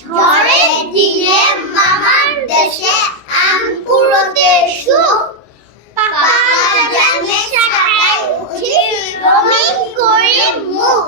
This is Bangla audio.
ঝড়ের দিনে মামার দেশে আম কুড়োতে সুখ, পাকা জামের শাখায় উঠি রঙিন করে মুখ।